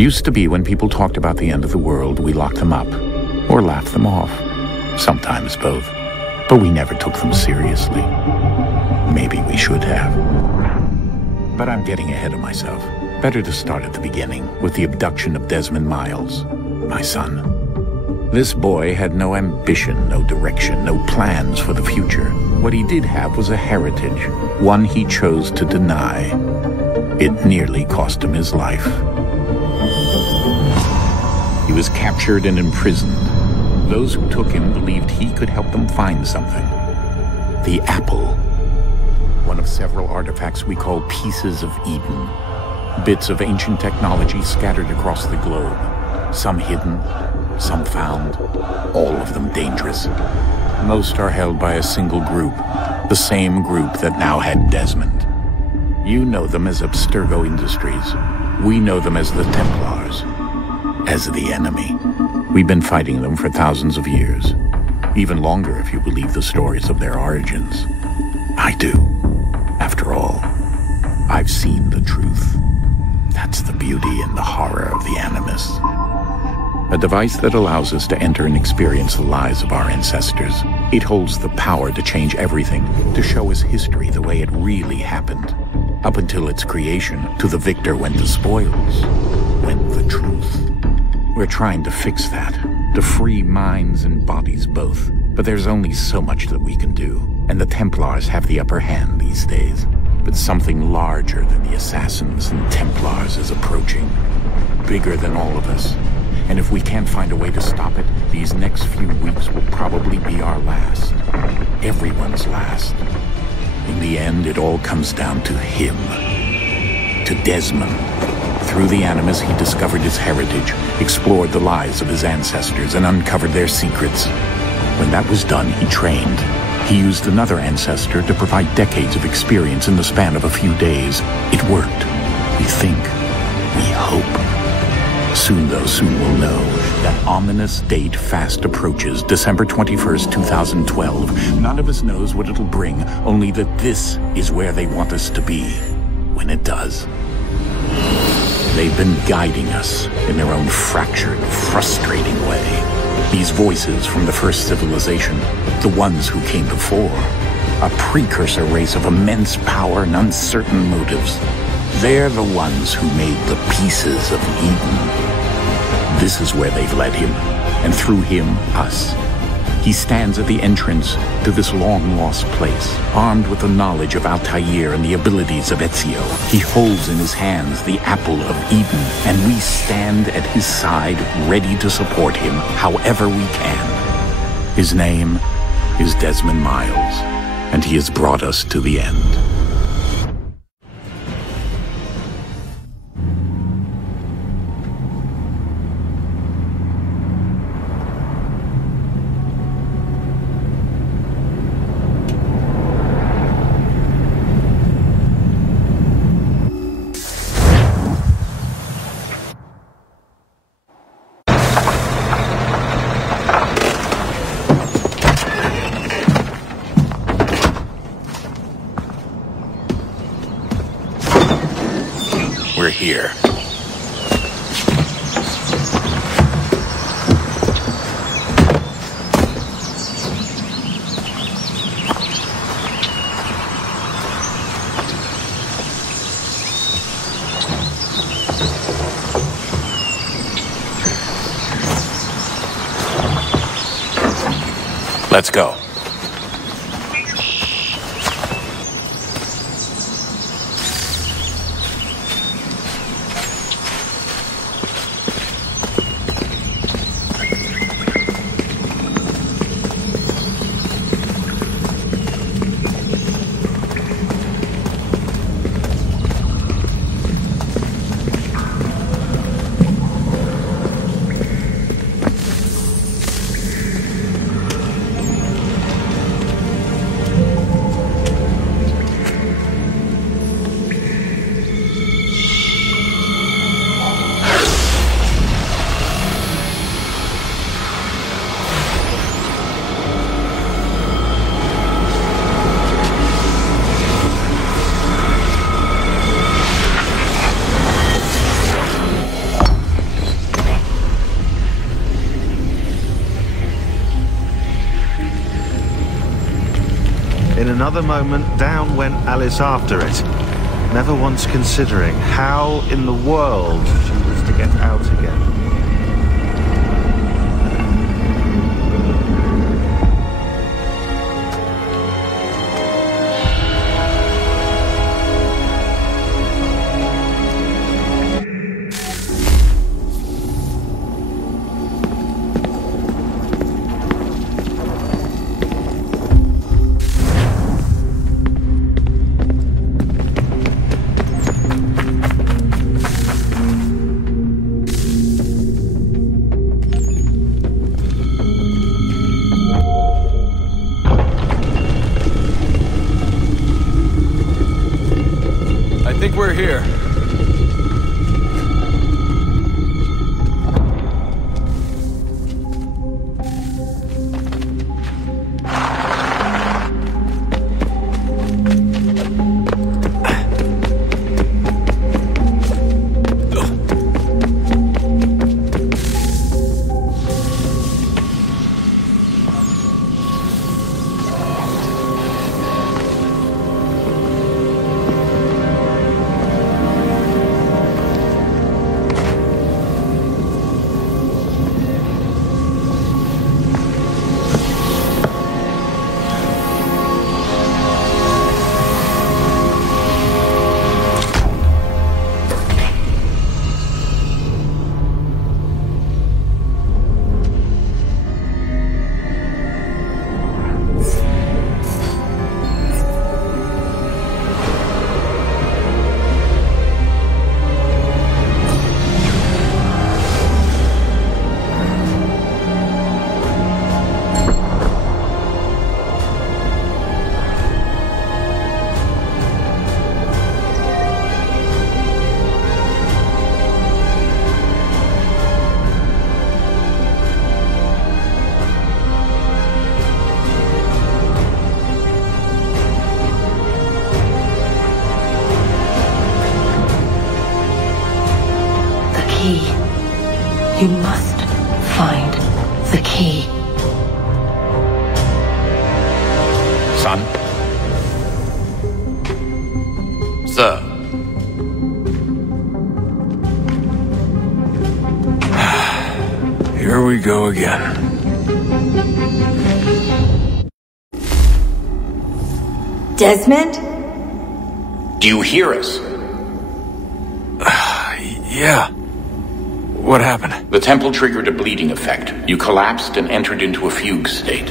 Used to be when people talked about the end of the world, we locked them up or laughed them off. Sometimes both. But we never took them seriously. Maybe we should have. But I'm getting ahead of myself. Better to start at the beginning, with the abduction of Desmond Miles, my son. This boy had no ambition, no direction, no plans for the future. What he did have was a heritage, one he chose to deny. It nearly cost him his life. He was captured and imprisoned. Those who took him believed he could help them find something. The apple. One of several artifacts we call pieces of Eden. Bits of ancient technology scattered across the globe. Some hidden, some found, all of them dangerous. Most are held by a single group, the same group that now had Desmond. You know them as Abstergo Industries. We know them as the Templars, as the enemy. We've been fighting them for thousands of years, even longer if you believe the stories of their origins. I do. After all, I've seen the truth. That's the beauty and the horror of the Animus. A device that allows us to enter and experience the lives of our ancestors. It holds the power to change everything, to show us history the way it really happened. Up until its creation, to the victor went the spoils, went the truth. We're trying to fix that, to free minds and bodies both. But there's only so much that we can do, and the Templars have the upper hand these days. But something larger than the Assassins and Templars is approaching, bigger than all of us. And if we can't find a way to stop it, these next few weeks will probably be our last. Everyone's last. In the end, it all comes down to him. To Desmond. Through the Animus, he discovered his heritage, explored the lives of his ancestors, and uncovered their secrets. When that was done, he trained. He used another ancestor to provide decades of experience in the span of a few days. It worked. We think. We hope. Soon, though, soon we'll know. That ominous date fast approaches, December 21st, 2012. None of us knows what it'll bring, only that this is where they want us to be, when it does. They've been guiding us in their own fractured, frustrating way. These voices from the first civilization, the ones who came before, a precursor race of immense power and uncertain motives. They're the ones who made the pieces of Eden. This is where they've led him, and through him, us. He stands at the entrance to this long-lost place, armed with the knowledge of Altair and the abilities of Ezio. He holds in his hands the apple of Eden, and we stand at his side, ready to support him however we can. His name is Desmond Miles, and he has brought us to the end. We're here. Let's go. In another moment, down went Alice after it, never once considering how in the world she was to get out again. I think we're here. You must find the key. Son? Sir. Here we go again. Desmond? Do you hear us? Yeah. What happened? The temple triggered a bleeding effect. You collapsed and entered into a fugue state.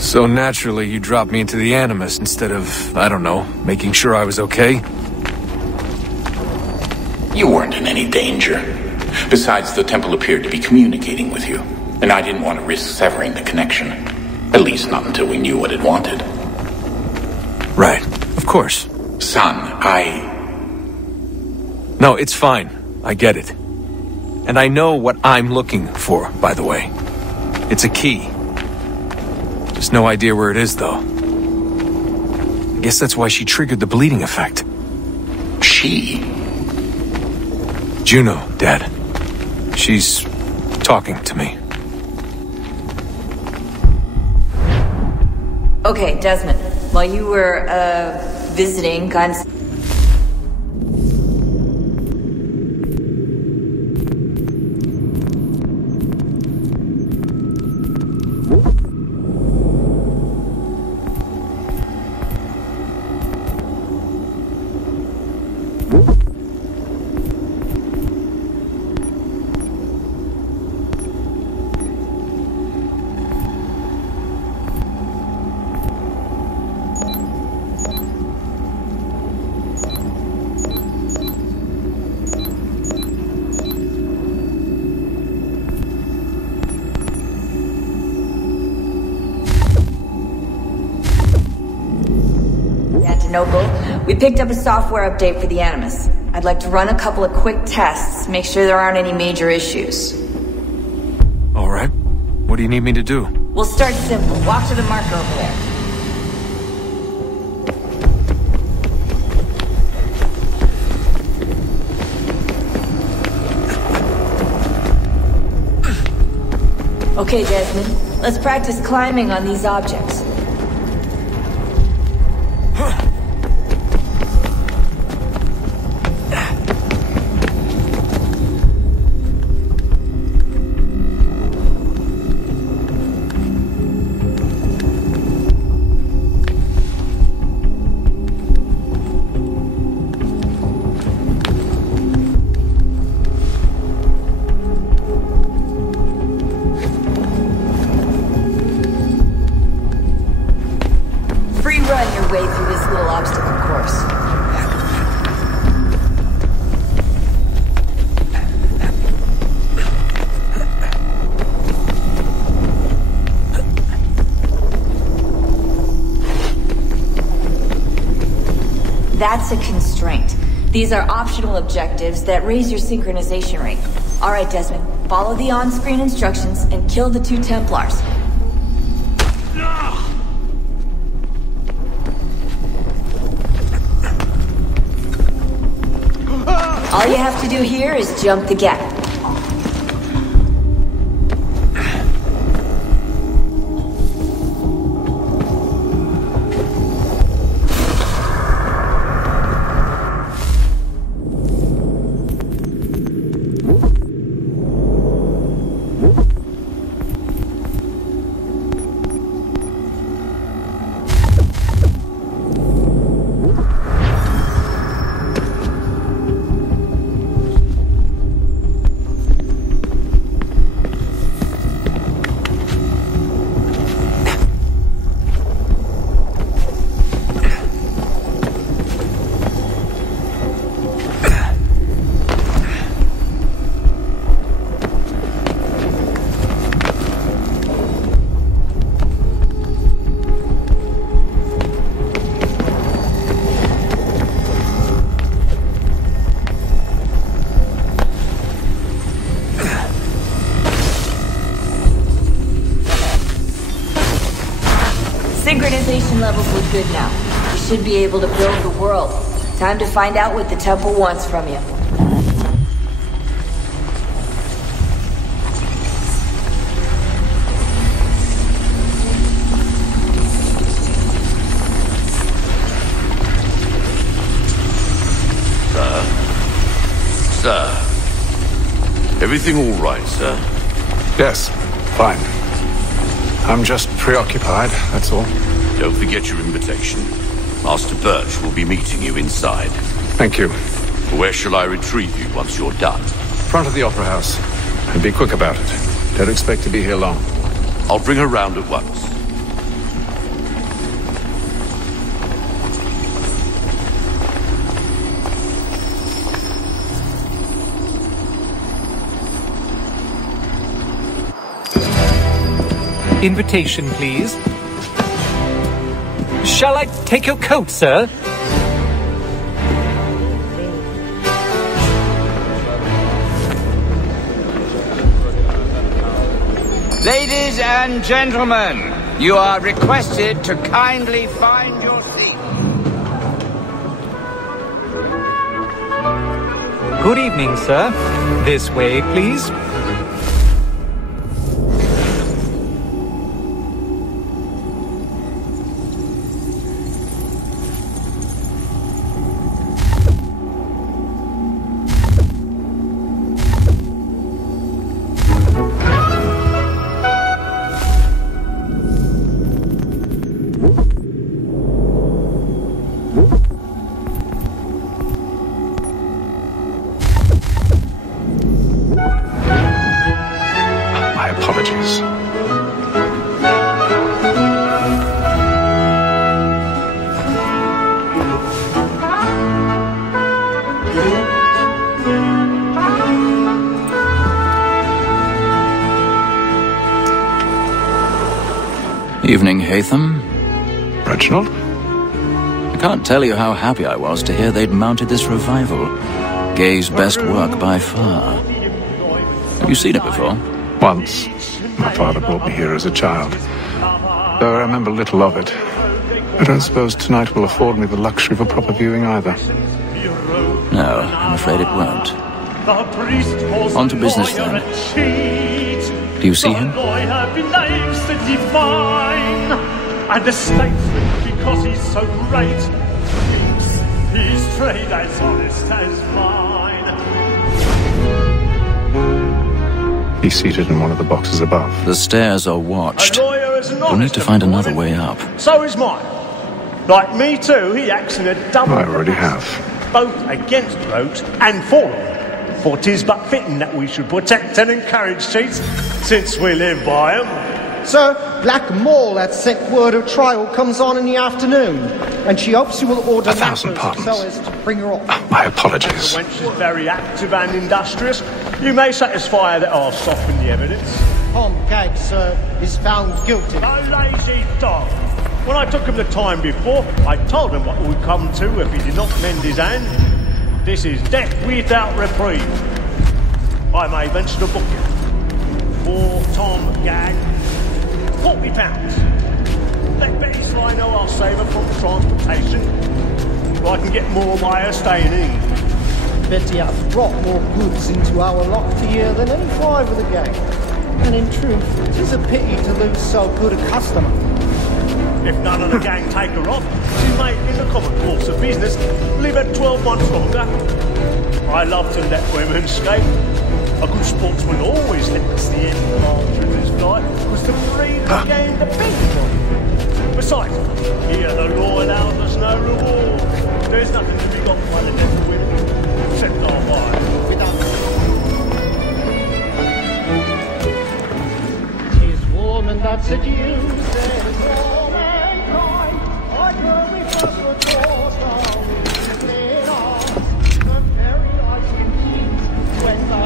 So naturally, you dropped me into the Animus instead of, I don't know, making sure I was okay? You weren't in any danger. Besides, the temple appeared to be communicating with you, and I didn't want to risk severing the connection. At least not until we knew what it wanted. Right. Of course. Son, No, it's fine. I get it. And I know what I'm looking for, by the way. It's a key. Just no idea where it is, though. I guess that's why she triggered the bleeding effect. She? Juno, Dad. She's talking to me. Okay, Desmond. While you were, visiting guns... We picked up a software update for the Animus. I'd like to run a couple of quick tests, make sure there aren't any major issues. All right. What do you need me to do? We'll start simple. Walk to the marker over there. Okay, Desmond. Let's practice climbing on these objects. school obstacle course. That's a constraint. These are optional objectives that raise your synchronization rate. Alright, Desmond, follow the on-screen instructions and kill the 2 Templars. All you have to do here is jump the gap. Synchronization levels look good now. You should be able to build the world. Time to find out what the temple wants from you. Sir? Everything all right, sir? Yes, fine. I'm just preoccupied, that's all. Don't forget your invitation. Master Birch will be meeting you inside. Thank you. Where shall I retrieve you once you're done? Front of the Opera House. And be quick about it. Don't expect to be here long. I'll bring her round at once. Invitation, please. Shall I take your coat, sir? Ladies and gentlemen, you are requested to kindly find your seats. Good evening, sir. This way, please. Evening, Hatham. Reginald? I can't tell you how happy I was to hear they'd mounted this revival. Gay's best work by far. Have you seen it before? Once. My father brought me here as a child. Though I remember little of it. I don't suppose tonight will afford me the luxury of a proper viewing either. No, I'm afraid it won't. On to business then. Do you see him? And the statesman, because he's so great, keeps his trade as honest as mine. He's seated in one of the boxes above. The stairs are watched. We'll need to find another way up. So is mine. Like me too, he acts in a double. I already have. Both against Rote and for them. For 'tis but fitting that we should protect and encourage cheats, since we live by 'em. Sir, Black Mall at set word of trial comes on in the afternoon, and she hopes you will order 1,000 pardons. so as to bring her off. My apologies. The wench is very active and industrious. You may satisfy her that I'll soften the evidence. Tom Gag, sir, is found guilty. A lazy dog. When I took him the time before, I told him what would come to if he did not mend his hand. This is death without reprieve. I may venture to book you. For Tom Gag, £40. Let Betty Sly know I'll save her from transportation. So I can get more by her staying in. Betty hath brought more goods into our loft here than any five of the gang. And in truth, 'tis a pity to lose so good a customer. If none of the gang take her off, she may, in the common course of business, live at 12 months longer. I love to let women escape. A good sportsman always lets the end larger in his life, because the breed of the game depends on it. Besides, here the law allows us no reward. There's nothing to be got by the death of women, except our wives. Tis woman that seduces all mankind. I heard we first were taught how we played on the very ice and heat when the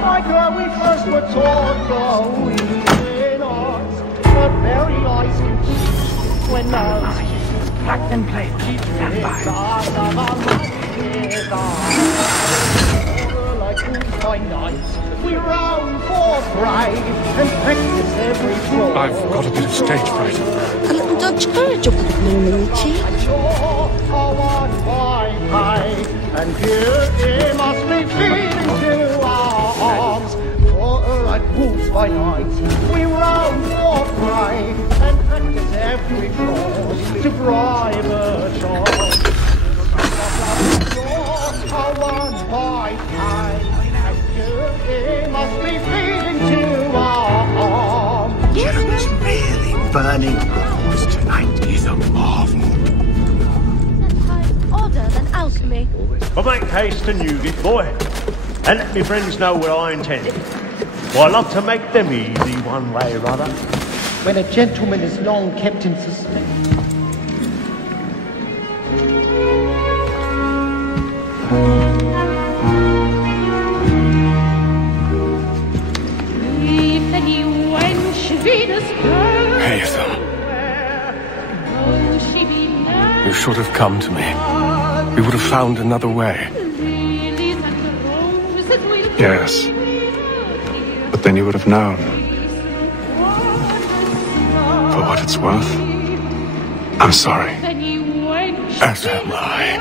like her we first were taught going on the very ice can keep when those black and play stand by like good nights we roam for pride and practice every floor. I've got a bit of stage fright. A little Dutch courage of the and here must be feeding to our arms. For like wolves by night, we roam for prey and practice every flaw to bribe a child. One by night, and here must be feeding to our arms. Jeremy's really burning bubbles tonight. He's a marvel. Than alchemy. But make haste to Newgate, boy, and let me friends know what I intend. For I love to make them easy one way or other. When a gentleman is long kept in suspense. Hazel. You should have come to me. We would have found another way. Yes. But then you would have known. For what it's worth, I'm sorry. As am I.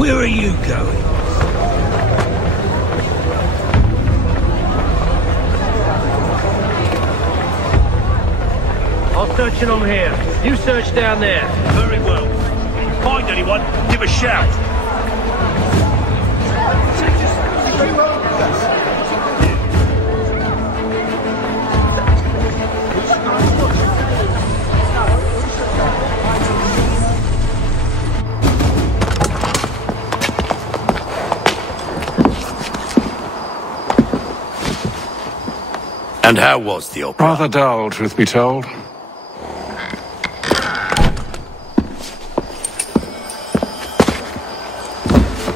Where are you going? I'll search in on here. You search down there. Very well. find anyone, give a shout. And how was the opera? Rather dull, truth be told.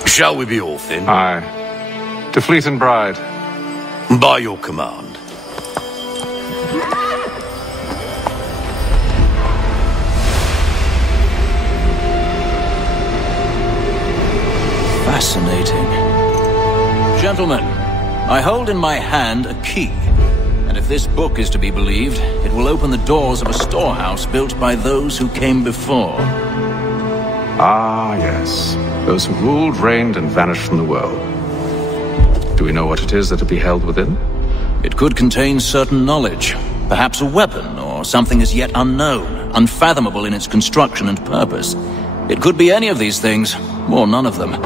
Shall we be off then? Aye. To Fleet and Bride. By your command. Fascinating. Gentlemen, I hold in my hand a key. And if this book is to be believed, it will open the doors of a storehouse built by those who came before. Ah, yes. Those who ruled, reigned, and vanished from the world. Do we know what it is that will be held within? It could contain certain knowledge. Perhaps a weapon, or something as yet unknown, unfathomable in its construction and purpose. It could be any of these things, or none of them.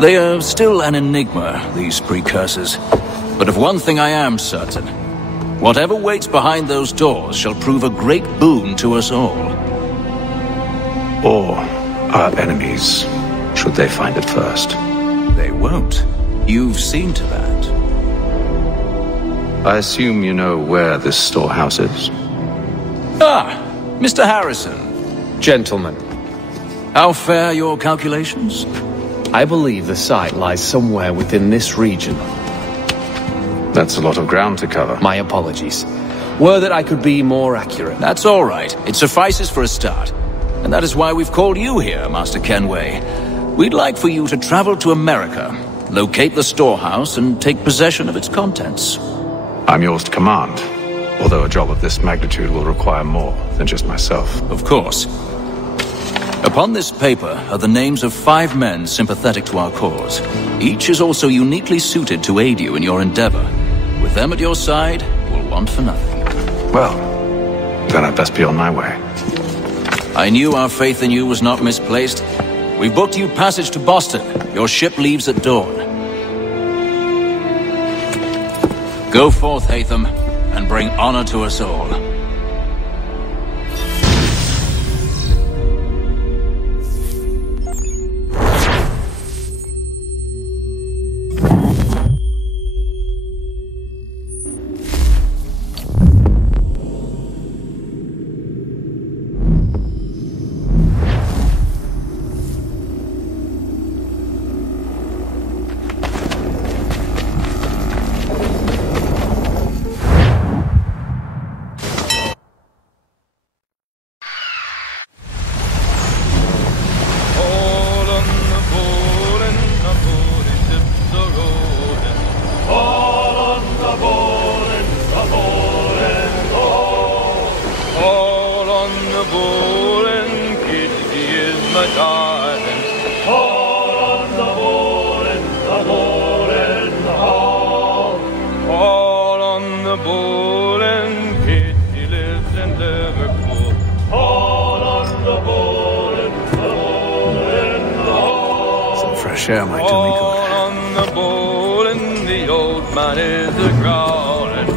They are still an enigma, these precursors. But of one thing I am certain. Whatever waits behind those doors shall prove a great boon to us all. Or our enemies, should they find it first. They won't. You've seen to that. I assume you know where this storehouse is? Ah, Mr. Harrison. Gentlemen. How fare your calculations? I believe the site lies somewhere within this region. That's a lot of ground to cover. My apologies. Were that I could be more accurate. That's all right. It suffices for a start. And that is why we've called you here, Master Kenway. We'd like for you to travel to America, locate the storehouse, and take possession of its contents. I'm yours to command, although a job of this magnitude will require more than just myself. Of course. Upon this paper are the names of 5 men sympathetic to our cause. Each is also uniquely suited to aid you in your endeavor. With them at your side, we'll want for nothing. Well, then I'd best be on my way. I knew our faith in you was not misplaced. We've booked you passage to Boston. Your ship leaves at dawn. Go forth, Hatham, and bring honor to us all. Share my tummy cook. On the bowl and the old man is a-growling.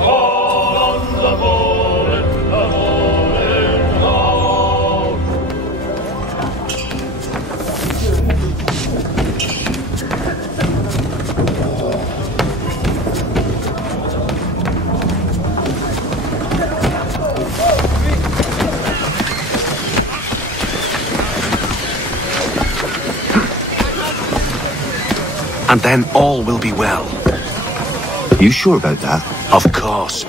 On the bowl and the bowl and all. And then all will be well. You sure about that? Of course.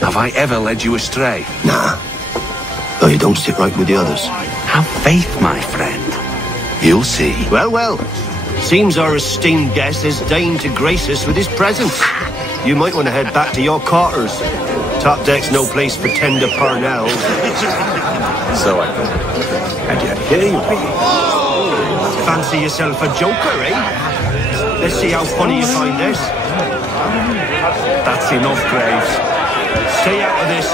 Have I ever led you astray? Nah. Though you don't sit right with the others. Have faith, my friend. You'll see. Well, well. Seems our esteemed guest has deigned to grace us with his presence. You might want to head back to your quarters. Top deck's no place for tender parnells. So I thought. And yet here you are. Fancy yourself a joker, eh? Let's see how funny you find this. That's enough, Graves. Stay out of this.